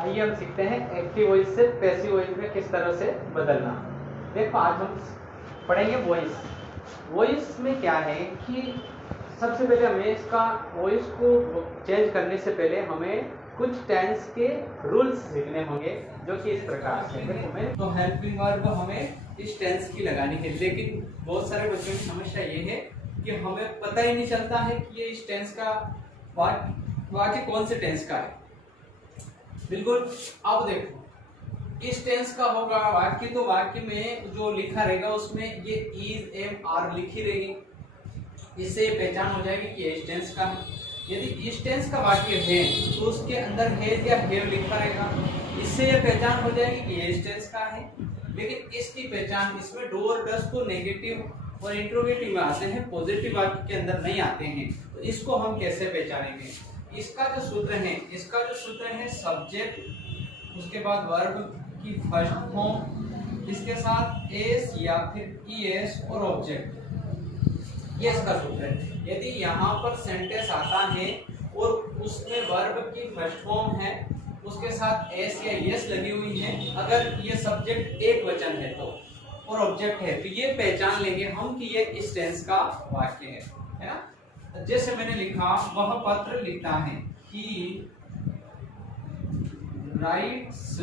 आइए हम सीखते हैं एक्टिव वॉइस से पैसिव वॉइस में किस तरह से बदलना। देखो आज हम पढ़ेंगे वॉइस। वॉइस में क्या है कि सबसे पहले हमें इसका वॉइस को चेंज करने से पहले हमें कुछ टेंस के रूल्स सीखने होंगे, जो कि इस प्रकार से हमें तो हेल्पिंग वर्ब हमें इस टेंस की लगानी है। लेकिन बहुत सारे बच्चों की समस्या ये है कि हमें पता ही नहीं चलता है कि ये इस टेंस का वाक्य कौन से टेंस का है। बिल्कुल, अब देखो इस टेंस का होगा वाक्य, तो वाक्य में जो लिखा रहेगा उसमें ये इज एम आर लिखी रहेगी, इससे ये पहचान हो जाएगी कि इस टेंस का है। यदि इस टेंस का वाक्य है तो उसके अंदर हैज या हैव लिखा रहेगा, इससे ये पहचान हो जाएगी कि ये इस टेंस का है। लेकिन इसकी पहचान इसमें डू और डज तो नेगेटिव और इंट्रोगेटिव में आते हैं, पॉजिटिव वाक्य के अंदर नहीं आते हैं। तो इसको हम कैसे पहचानेंगे? इसका जो सूत्र है सब्जेक्ट, उसके बाद वर्ब की फर्स्ट फॉर्म, इसके साथ एस या फिर ईएस और ऑब्जेक्ट, ये इसका सूत्र है। यदि यहाँ पर सेंटेंस आता है और उसमें वर्ब की फर्स्ट फॉर्म है, उसके साथ एस या ईएस लगी हुई है, अगर ये सब्जेक्ट एक वचन है तो और ऑब्जेक्ट है, तो ये पहचान लेंगे हम कि ये इस टेंस का वाक्य है ना। जैसे मैंने लिखा, वह पत्र लिखता है, he writes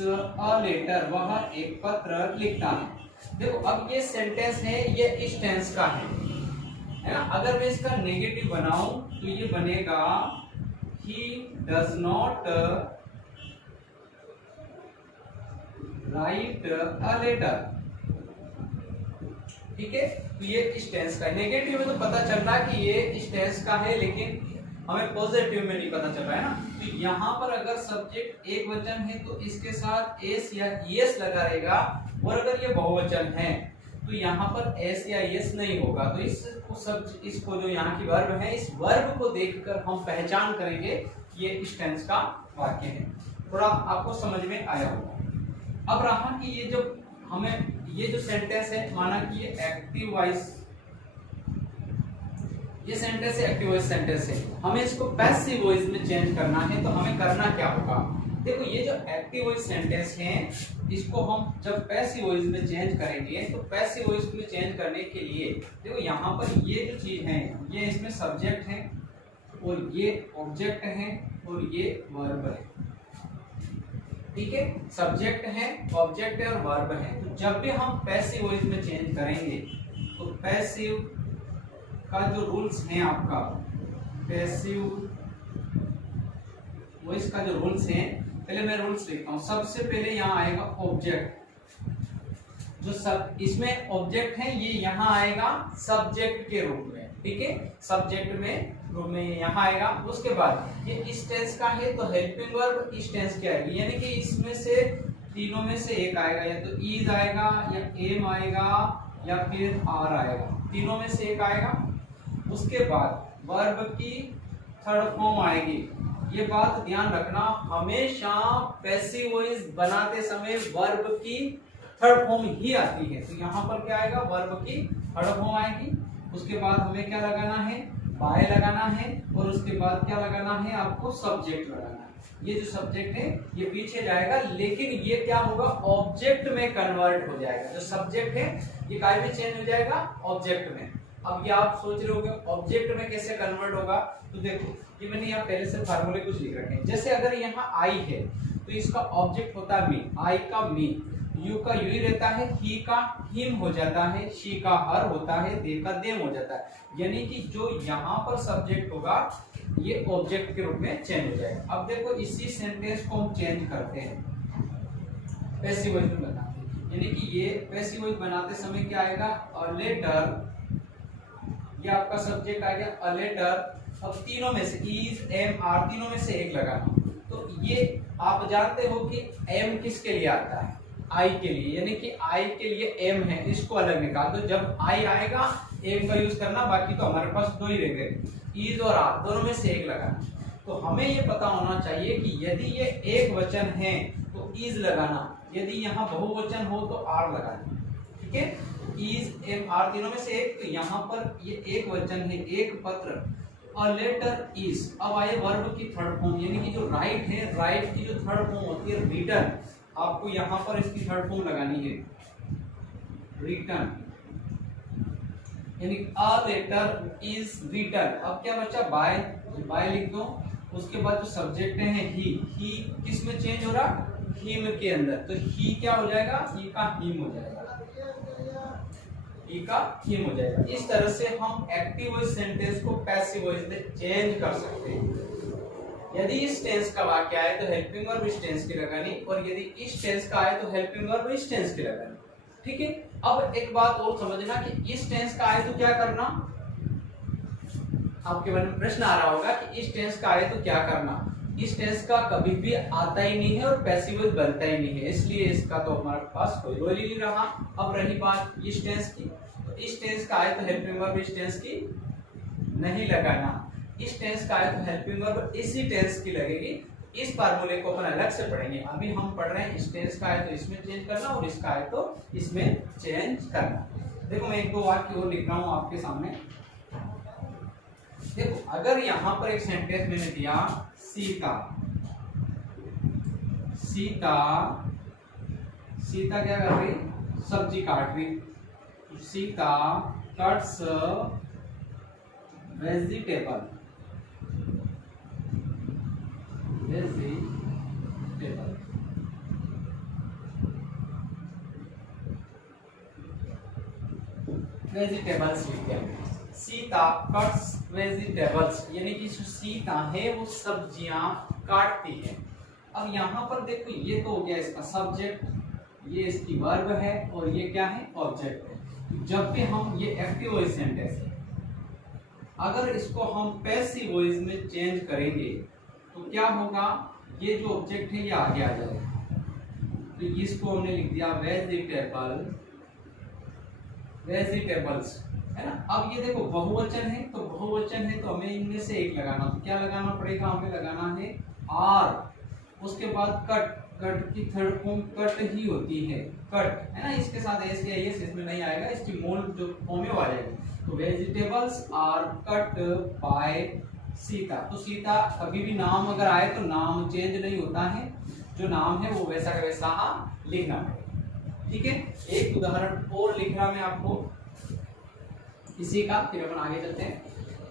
a letter, वह एक पत्र लिखता है। देखो अब ये सेंटेंस है, ये इस टेंस का है ना। अगर मैं इसका नेगेटिव बनाऊं तो ये बनेगा he does not write a letter, ठीक है। तो ये इस टेंस का है। नेगेटिव में तो पता चल रहा है कि ये इस टेंस का है, लेकिन हमें पॉजिटिव में नहीं पता चल रहा है ना। तो यहाँ पर अगर सब्जेक्ट एक वचन है तो इसके साथ एस या ईएस लगा रहेगा, और अगर ये बहुवचन है तो यहाँ पर एस या ईएस नहीं होगा। तो इसको जो यहाँ की वर्ब है, इस वर्ब को देखकर हम पहचान करेंगे ये इस टेंस का वाक्य है। थोड़ा आपको समझ में आया होगा। अब रहा कि ये जो हमें ये जो सेंटेंस है, माना कि ये एक्टिव वॉइस, ये सेंटेंस है एक्टिव वॉइस सेंटेंस है, हमें इसको पैसिव वॉइस में चेंज करना है। तो हमें करना क्या होगा? देखो ये जो एक्टिव वॉइस सेंटेंस है, इसको हम जब पैसिव वॉइस में चेंज करेंगे, तो पैसिव वॉइस में चेंज करने के लिए देखो यहाँ पर ये जो चीज है, ये इसमें सब्जेक्ट है और ये ऑब्जेक्ट है और ये वर्ब है, ठीक है। सब्जेक्ट है, ऑब्जेक्ट है और वर्ब है। तो जब भी हम पैसिव वॉइस में चेंज करेंगे तो पैसिव का जो रूल्स है, आपका पैसिव वॉइस का जो रूल्स है, पहले मैं रूल्स लिखता हूं। सबसे पहले यहाँ आएगा ऑब्जेक्ट, जो सब इसमें ऑब्जेक्ट है ये यहाँ आएगा सब्जेक्ट के रूप में, ठीक है। सब्जेक्ट में रूप में यहाँ आएगा। उसके बाद ये इस टेंस का है तो हेल्पिंग वर्ब इस टेंस की आएगी, यानी कि इसमें से तीनों में से एक आएगा, या तो इज आएगा या एम आएगा या फिर आर आएगा, तीनों में से एक आएगा। उसके बाद वर्ब की थर्ड फॉर्म आएगी। ये बात ध्यान रखना, हमेशा पैसिव वॉइस बनाते समय वर्ब की थर्ड फॉर्म ही आती है। तो यहाँ पर क्या आएगा? वर्ब की थर्ड फॉर्म आएगी। उसके बाद हमें क्या लगाना है? बाय लगाना है। और उसके बाद क्या लगाना है? आपको सब्जेक्ट लगाना है। ये जो सब्जेक्ट है ये पीछे जाएगा, लेकिन ये क्या होगा? ऑब्जेक्ट में कन्वर्ट हो जाएगा। जो सब्जेक्ट है ये काय में चेंज हो जाएगा? ऑब्जेक्ट में। अब ये आप सोच रहे होंगे ऑब्जेक्ट में कैसे कन्वर्ट होगा? तो देखो ये मैंने यहाँ पहले से फार्मूले कुछ लिख रखे हैं। जैसे अगर यहाँ आई है तो इसका ऑब्जेक्ट होता है मी, आई का मी, यू का यू ही रहता है, ही का हिम हो जाता है, शी का हर होता है, दे का देम हो जाता है। यानी कि जो यहाँ पर सब्जेक्ट होगा ये ऑब्जेक्ट के रूप में चेंज हो जाएगा। अब देखो इसी सेंटेंस को हम चेंज करते हैं, पैसिव वॉइस में बनाते हैं। यानी कि ये पैसिव वॉइस बनाते समय क्या आएगा? अ लेटर, ये आपका सब्जेक्ट आ गया अ लेटर। अब तीनों में से इज एम आर तीनों में से एक लगाना। तो ये आप जानते हो कि एम किसके लिए आता है? आई के लिए, यानी कि आई के लिए एम है, इसको अलग निकाल दो। जब आई आएगा एम का यूज करना, बाकी तो हमारे पास दो ही रह गए, इज और आर, दोनों में से एक लगाना। तो हमें ये पता होना चाहिए कि यदि ये एक वचन है तो इज लगाना, यदि यहाँ बहुवचन हो तो आर लगाना, ठीक है। इज, एम, आर तीनों में से एक, तो यहाँ पर ये एक वचन है, एक पत्र। अ लेटर इज, अब आए वर्ब की थर्ड फॉर्म, यानी कि जो राइट है, राइट की जो थर्ड फॉर्म होती है रिटन, आपको यहाँ पर इसकी थर्ड फॉर्म लगानी है रिटन, यानी अ लेटर इज रिटन। अब क्या बचा, बाय, बाय लिख दो। उसके बाद जो सब्जेक्ट है ही किस में चेंज हो रहा, हिम के अंदर, तो ही क्या हो जाएगा, ही का हिम हो जाएगा, ही का हिम हो जाएगा। इस तरह से हम एक्टिव वॉइस सेंटेंस को पैसिव वॉइस में चेंज कर सकते हैं। यदि इस टेंस का वाक्य आए तो हेल्पिंग वर्ब इस टेंस की लगानी, और यदि इस टेंस का आए तो हेल्पिंग वर्ब इस टेंस की लगानी। ठीक है, अब एक बात और समझना कि इस टेंस का आए तो क्या करना, आपके मन में प्रश्न आ रहा होगा कि इस टेंस का आए तो क्या करना। इस टेंस का कभी भी आता ही नहीं है और पैसिव वॉइस बनता ही नहीं है, इसलिए इसका तो हमारे पास कोई रोल ही नहीं रहा। अब रही बात इस टेंस की, तो इस टेंस का आए तो हेल्पिंग वर्ब इस टेंस की नहीं लगाना, इस टेंस का आए तो हेल्पिंग वर्ब इसी टेंस की लगेगी। इस फार्मूले को अपन अलग से पढ़ेंगे, अभी हम पढ़ रहे हैं इस टेंस का आए तो इसमें चेंज करना और इसका आए तो इसमें चेंज करना। देखो मैं एक दो वाक्य और लिख रहा हूं आपके सामने। देखो अगर यहां पर एक सेंटेंस मैंने दिया, सीता, सीता, सीता क्या कर रही, सब्जी काट रही, Sita cuts vegetable, vegetable, vegetables लिख दिया। सीता कट्स वेजिटेबल्स, यानी कि जो सीता है वो सब्जियां काटती है। अब यहाँ पर देखो ये तो हो गया इसका सब्जेक्ट, ये इसकी वर्ब है और ये क्या है, ऑब्जेक्ट है। जब भी हम ये एक्टिव वॉइस सेंटेंस है, अगर इसको हम पैसिव वॉइस में चेंज करेंगे तो क्या होगा, ये जो ऑब्जेक्ट है ये आगे आ जाएगा, तो इसको हमने लिख दिया वेजिटेबल, वेजिटेबल्स, है ना। अब ये देखो बहुवचन है, तो बहुवचन है तो हमें इनमें से एक लगाना, तो क्या लगाना पड़ेगा, हमें लगाना है आर। उसके बाद कट, कट की थर्ड फॉर्म कट ही होती है, कट, है ना, इसके साथ एस या एस इसमें नहीं आएगा, इसकी मूल जो फॉर्म है वो आ जाएगी। तो vegetables are cut by Sita. तो सीता कभी भी नाम अगर आए तो नाम चेंज नहीं होता है, जो नाम है वो वैसा का वैसा लिखना पड़ेगा। ठीक है, एक उदाहरण और लिख रहा मैं आपको इसी का, फिर अपन आगे चलते हैं।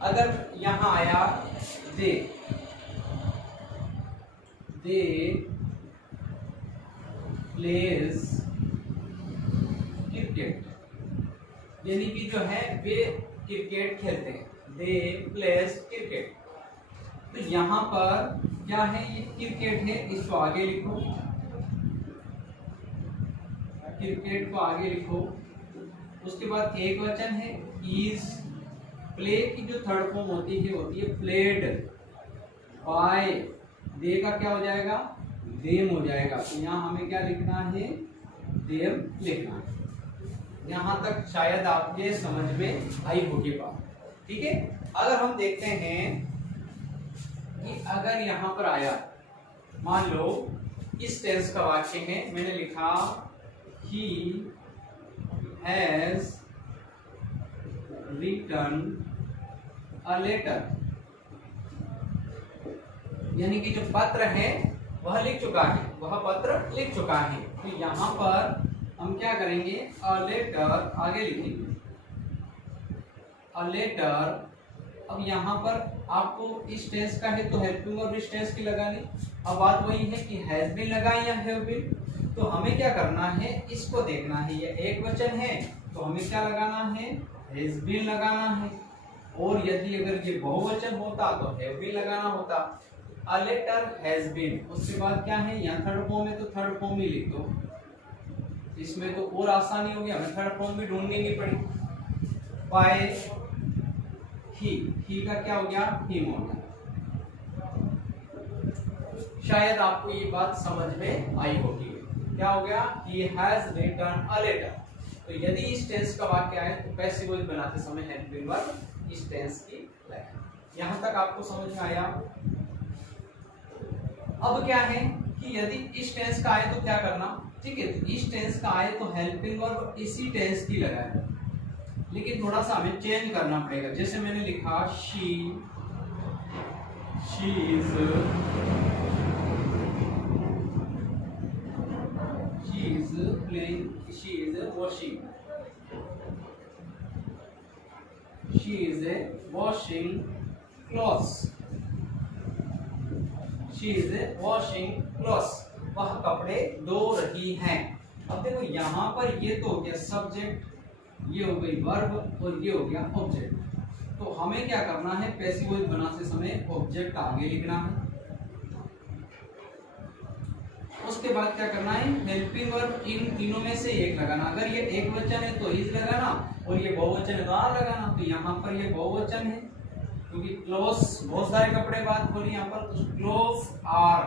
अगर यहां आया दे, दे प्लेज क्रिकेट, यानी कि जो है वे क्रिकेट खेलते हैं, दे प्लेज क्रिकेट। तो यहाँ पर क्या है, ये क्रिकेट है, इसको आगे लिखो, क्रिकेट को आगे लिखो। उसके बाद एक वचन है इज, प्ले की जो थर्ड फॉर्म होती है प्लेड, बाय, दे का क्या हो जाएगा, देम हो जाएगा। तो यहाँ हमें क्या लिखना है, देम लिखना है। यहाँ तक शायद आपके समझ में आई होगी बात। ठीक है, अगर हम देखते हैं कि अगर यहाँ पर आया, मान लो इस टेंस का वाक्य है, मैंने लिखा he has written a letter, यानी कि जो पत्र है वह लिख चुका है, वह पत्र लिख चुका है। तो यहाँ पर हम क्या करेंगे, a letter आगे लिखेंगे, a letter। अब यहाँ पर आपको इस टेंस का है तो हेल्पिंग वर्ब इस टेंस की लगानी। अब बात वही है कि हैज बीन लगाएं या हैव बीन, तो हमें क्या करना है, इसको देखना है, ये एक वचन है तो हमें क्या लगाना है, हैज बीन लगाना है। और यदि अगर ये बहुवचन होता तो हैव बीन लगाना होता। अ लेटर हैज बीन, उसके बाद क्या है, यहाँ थर्ड फॉर्म है तो थर्ड फॉर्म ही लिख दो, इसमें तो और आसानी होगी, हमें थर्ड फॉर्म भी ढूंढनी नहीं पड़ी। बाय ही का क्या हो गया, हिम हो गया। शायद आपको ये बात समझ में आई होगी, क्या हो गया, he has written a letter। तो यदि इस टेंस का वाक्य आए तो पैसिव वॉइस बनाते समय हेल्पिंग वर्ब इस टेंस की लगाएं। यहां तक आपको समझ में आया। अब क्या है कि यदि इस टेंस का आए तो क्या करना, ठीक है। तो इस टेंस का आए तो हेल्पिंग वर्ब इसी टेंस की लगाए, लेकिन थोड़ा सा हमें चेंज करना पड़ेगा। जैसे मैंने लिखा she is playing, she is washing, she is washing clothes, she is washing clothes, वह कपड़े धो रही हैं। अब देखो यहाँ पर ये तो हो गया सब्जेक्ट, ये हो गई वर्ब और ये हो गया ऑब्जेक्ट। तो हमें क्या करना है, पैसिव वॉइस बनाते समय ऑब्जेक्ट आगे लिखना है, उसके बाद क्या करना है, हेल्पिंग वर्ब इन तीनों में से एक लगाना। अगर ये एक वचन है तो इज लगाना, और ये बहुवचन है तो आर लगाना। तो यहाँ पर ये बहुवचन है क्योंकि क्लोथ बहुत सारे कपड़े बात हो रही है यहाँ पर, तो क्लोथ आर।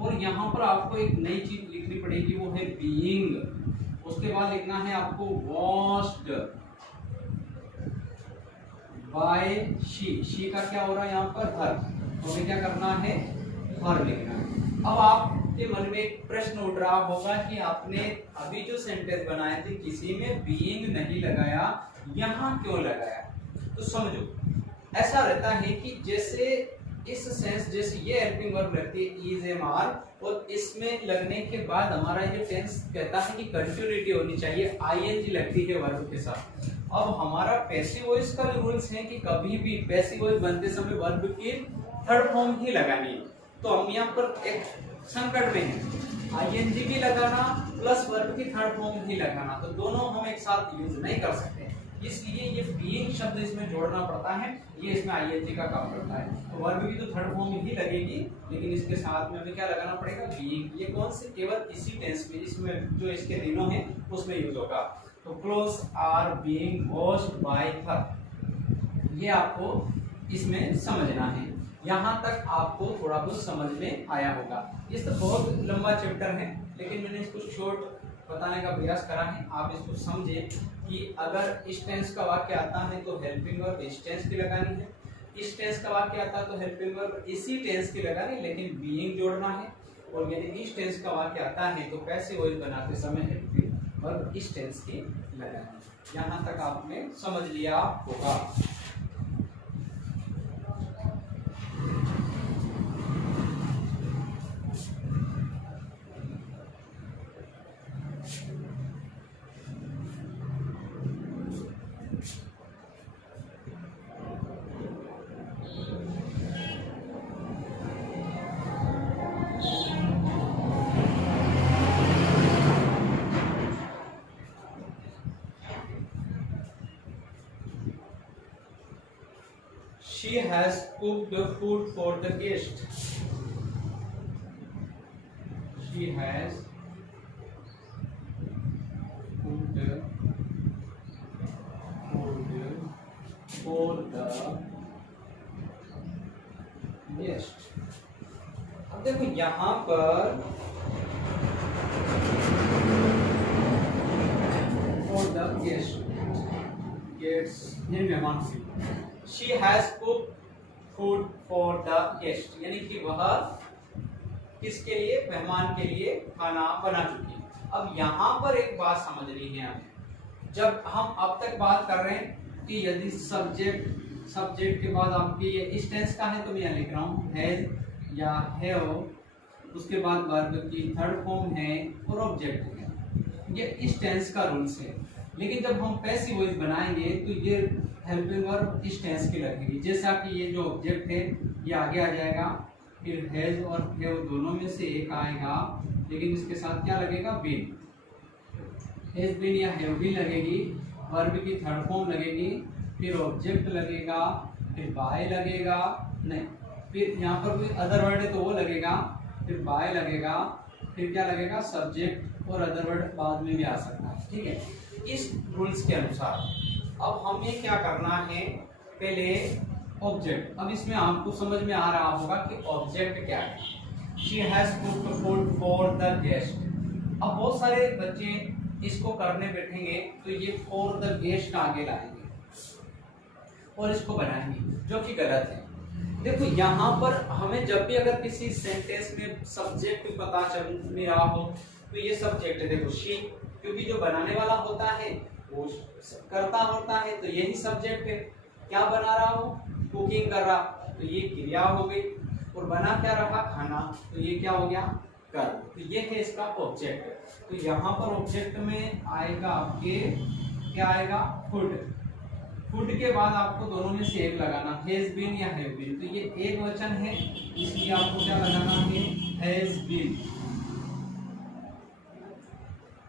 और यहाँ पर आपको एक नई चीज लिखनी पड़ेगी, वो है बीइंग। उसके बाद लिखना है आपको वॉश्ड बाय शी का क्या हो रहा है यहाँ पर, हर। तो हमें क्या करना है, हर लिखना है। अब आपके मन में एक प्रश्न उठ रहा होगा कि आपने अभी जो सेंटेंस बनाए थे किसी में बीइंग नहीं लगाया, यहाँ क्यों लगाया? तो समझो, ऐसा रहता है कि जैसे इस सेंस, जैसे ये हेल्पिंग वर्ब लगती है इज एम आर, और इसमें लगने के बाद हमारा ये टेंस कहता है कि कंटिन्यूटी होनी चाहिए, आईएनजी लगती है वर्ब के साथ। अब हमारा पैसिव वॉइस का जो रूल्स है कि कभी भी पैसिव वॉइस बनते समय वर्ब की थर्ड फॉर्म ही लगानी है। तो हम यहाँ पर एक संकट में है, आईएनजी भी लगाना प्लस वर्ब की थर्ड फॉर्म ही लगाना, तो दोनों हम एक साथ यूज नहीं कर सकते, इसलिए ये बीइंग शब्द इसमें जोड़ना पड़ता है, ये इसमें आईएनजी का काम करता है। तो वर्ब भी तो थर्ड फॉर्म ही लगेगी, लेकिन इसके साथ में हमें क्या लगाना पड़ेगा, बीइंग। ये कौन से, केवल इसी टेंस में, इसमें जो इसके दिनों हैं उसमें यूज होगा। तो clothes are being washed by her, ये आपको इसमें समझना है। यहाँ तक आपको थोड़ा बहुत समझ में आया होगा। ये तो बहुत लंबा चैप्टर है, लेकिन मैंने इसको शॉर्ट बताने का प्रयास करा है। आप इसको समझे कि अगर इस टेंस का वाक्य आता है तो हेल्पिंग वर्ब इस टेंस की लगानी है, इस टेंस का वाक्य आता है तो हेल्पिंग वर्ब इसी टेंस की लगानी, लेकिन बीइंग जोड़ना है। और यदि इस टेंस का वाक्य आता है तो पैसिव वॉइस बनाते समय हेल्पिंग वर्ब इस टेंस की लगानी। यहाँ तक आपने समझ लिया होगा। She has cooked the food for the guest. She has cooked the food for the guest. अब देखो यहाँ पर for the guest, ये मेहमान थे। She has cooked food for the guest, यानी कि वह किसके लिए, मेहमान के लिए खाना बना चुकी है। अब यहाँ पर एक बात समझनी है हमें, जब हम अब तक बात कर रहे हैं कि यदि सब्जेक्ट के बाद आपके ये इस टेंस का है तो मैं यहाँ लिख रहा हूँ हैज या हैव, उसके बाद वर्ब की थर्ड फॉर्म है और ऑब्जेक्ट है, ये इस टेंस का रूल्स है। लेकिन जब हम पैसिव वॉइस बनाएंगे तो ये हेल्पिंग वर्ब इस टेंस की लगेगी। जैसा कि ये जो ऑब्जेक्ट है ये आगे आ जाएगा, फिर हैज और हैव दोनों में से एक आएगा, लेकिन इसके साथ क्या लगेगा, बीन। हैज बीन या हैव बीन लगेगी, वर्ब की थर्ड फॉर्म लगेगी, फिर ऑब्जेक्ट लगेगा, फिर बाय लगेगा, नहीं फिर यहाँ पर कोई अदर वर्ड है तो वो लगेगा, फिर बाय लगेगा, फिर क्या लगेगा, सब्जेक्ट, और अदर वर्ड बाद में भी आ सकता है। ठीक है, इस रूल्स के अनुसार अब हमें क्या करना है, पहले ऑब्जेक्ट। अब इसमें आपको समझ में आ रहा होगा कि ऑब्जेक्ट क्या है। She has cooked food for the guest। अब बहुत सारे बच्चे इसको करने बैठेंगे तो ये for the guest आगे लाएंगे और इसको बनाएंगे, जो कि गलत है। देखो यहाँ पर हमें जब भी अगर किसी सेंटेंस में सब्जेक्ट पता चल नहीं रहा हो तो ये सब्जेक्ट है। देखो शी, क्योंकि जो बनाने वाला होता है वो करता होता है, तो यही सब्जेक्ट है। क्या बना रहा हो, कुकिंग कर रहा, तो ये क्रिया हो गई। और बना क्या रहा, खाना, तो ये क्या हो गया, कर। तो ये है इसका ऑब्जेक्ट। तो यहाँ पर ऑब्जेक्ट में आएगा आपके क्या आएगा, फूड। फूड के बाद आपको दोनों में से एक लगाना, हैज बीन या हैव बीन। तो ये एक वचन है, इसलिए आपको क्या लगाना है, has been.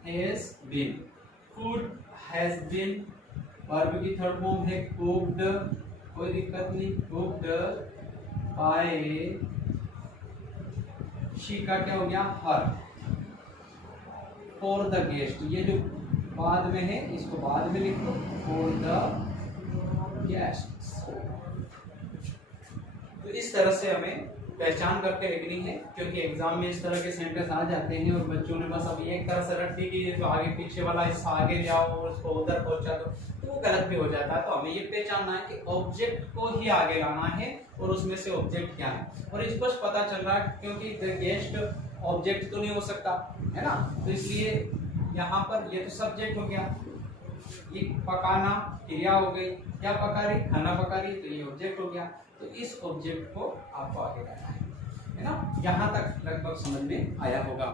Has been, food has been. Verb की थर्ड फॉर्म है कुक्ड, कोई दिक्कत नहीं, कुक्ड बाय शी का क्या हो गया, हर। फॉर द गेस्ट, ये जो बाद में है इसको बाद में लिख लो, फॉर द गेस्ट्स। तो इस तरह से हमें पहचान करके लिखनी है, क्योंकि एग्जाम में इस तरह के सेंटेंस आ जाते हैं और बच्चों ने बस अब एक तरह से रट दी कि जो आगे पीछे वाला इससे आगे ले आओ और उसको उधर पहुंचा दो, तो वो गलत भी हो जाता है। तो हमें ये पहचानना है कि ऑब्जेक्ट को ही आगे लाना है और उसमें से ऑब्जेक्ट क्या है। और स्पष्ट पता चल रहा है क्योंकि द गेस्ट ऑब्जेक्ट तो नहीं हो सकता है ना, तो इसलिए यहाँ पर ये तो सब्जेक्ट हो गया, ये पकाना क्रिया हो गई, क्या पका रही, खाना पका रही, तो ये ऑब्जेक्ट हो गया। तो इस ऑब्जेक्ट को आपको आगे लाना है ना। यहाँ तक लगभग समझ में आया होगा।